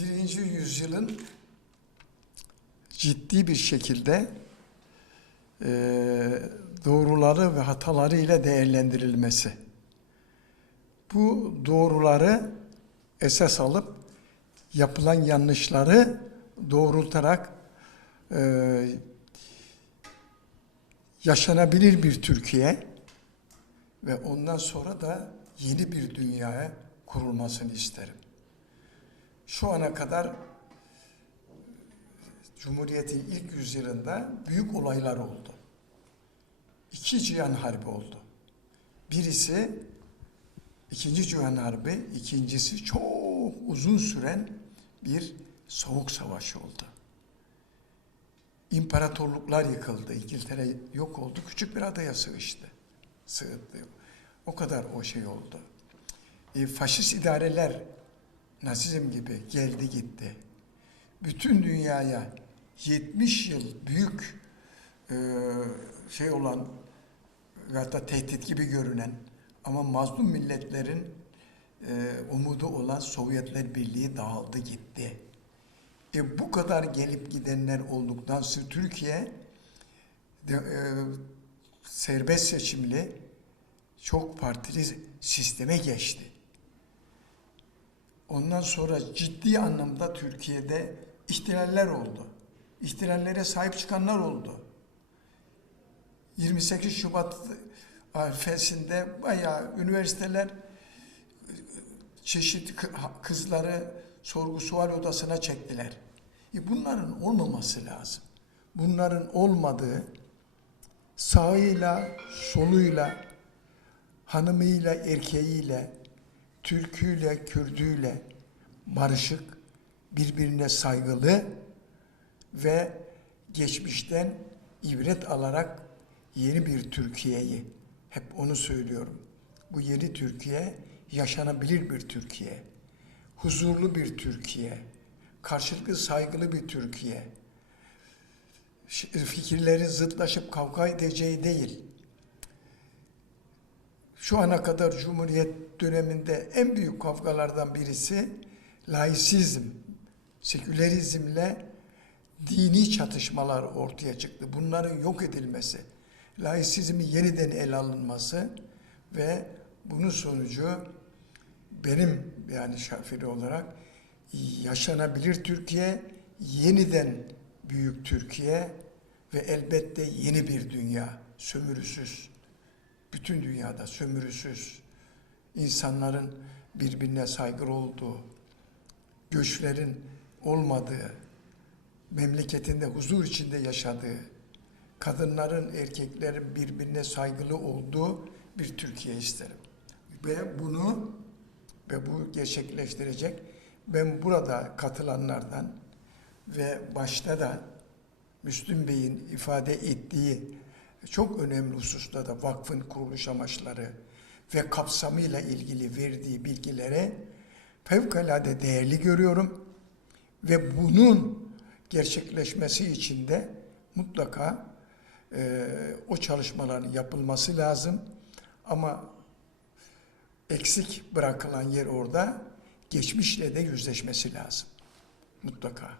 birinci yüzyılın ciddi bir şekilde e, doğruları ve hataları ile değerlendirilmesi. Bu doğruları esas alıp yapılan yanlışları doğrultarak e, yaşanabilir bir Türkiye ve ondan sonra da yeni bir dünyaya kurulmasını isterim. Şu ana kadar Cumhuriyet'in ilk yüzyılında büyük olaylar oldu. İki Cihan Harbi oldu. Birisi İkinci Cihan Harbi, ikincisi çok uzun süren bir soğuk savaş oldu. İmparatorluklar yıkıldı, İngiltere yok oldu, küçük bir adaya sığıştı. Sığındı. O kadar o şey oldu. E, faşist idareler, Nazizm gibi geldi gitti. Bütün dünyaya 70 yıl büyük e, şey olan hatta tehdit gibi görünen ama mazlum milletlerin e, umudu olan Sovyetler Birliği dağıldı gitti. E, bu kadar gelip gidenler olduktan sonra Türkiye de, e, serbest seçimli çok partili sisteme geçti. Ondan sonra ciddi anlamda Türkiye'de ihtilaller oldu. İhtilallere sahip çıkanlar oldu. 28 Şubat arifesinde bayağı üniversiteler çeşitli kızları sorgu sual odasına çektiler. E bunların olmaması lazım. Bunların olmadığı sağıyla, soluyla, hanımıyla, erkeğiyle, Türküyle, Kürdüyle barışık, birbirine saygılı ve geçmişten ibret alarak yeni bir Türkiye'yi, hep onu söylüyorum. Bu yeni Türkiye yaşanabilir bir Türkiye, huzurlu bir Türkiye, karşılıklı saygılı bir Türkiye, fikirleri zıtlaşıp kavga edeceği değil, şu ana kadar Cumhuriyet döneminde en büyük kavgalardan birisi laisizm, sekülerizmle dini çatışmalar ortaya çıktı. Bunların yok edilmesi, laisizmin yeniden ele alınması ve bunun sonucu benim yani şafiri olarak yaşanabilir Türkiye, yeniden büyük Türkiye ve elbette yeni bir dünya, sömürüsüz, bütün dünyada sömürüsüz, insanların birbirine saygılı olduğu, göçlerin olmadığı, memleketinde huzur içinde yaşadığı, kadınların, erkeklerin birbirine saygılı olduğu bir Türkiye isterim. Ve bunu ve bu gerçekleştirecek ben burada katılanlardan ve başta da Müslüm Bey'in ifade ettiği çok önemli hususta da vakfın kuruluş amaçları ve kapsamıyla ilgili verdiği bilgilere fevkalade değerli görüyorum ve bunun gerçekleşmesi için de mutlaka e, o çalışmaların yapılması lazım ama eksik bırakılan yer orada geçmişle de yüzleşmesi lazım mutlaka.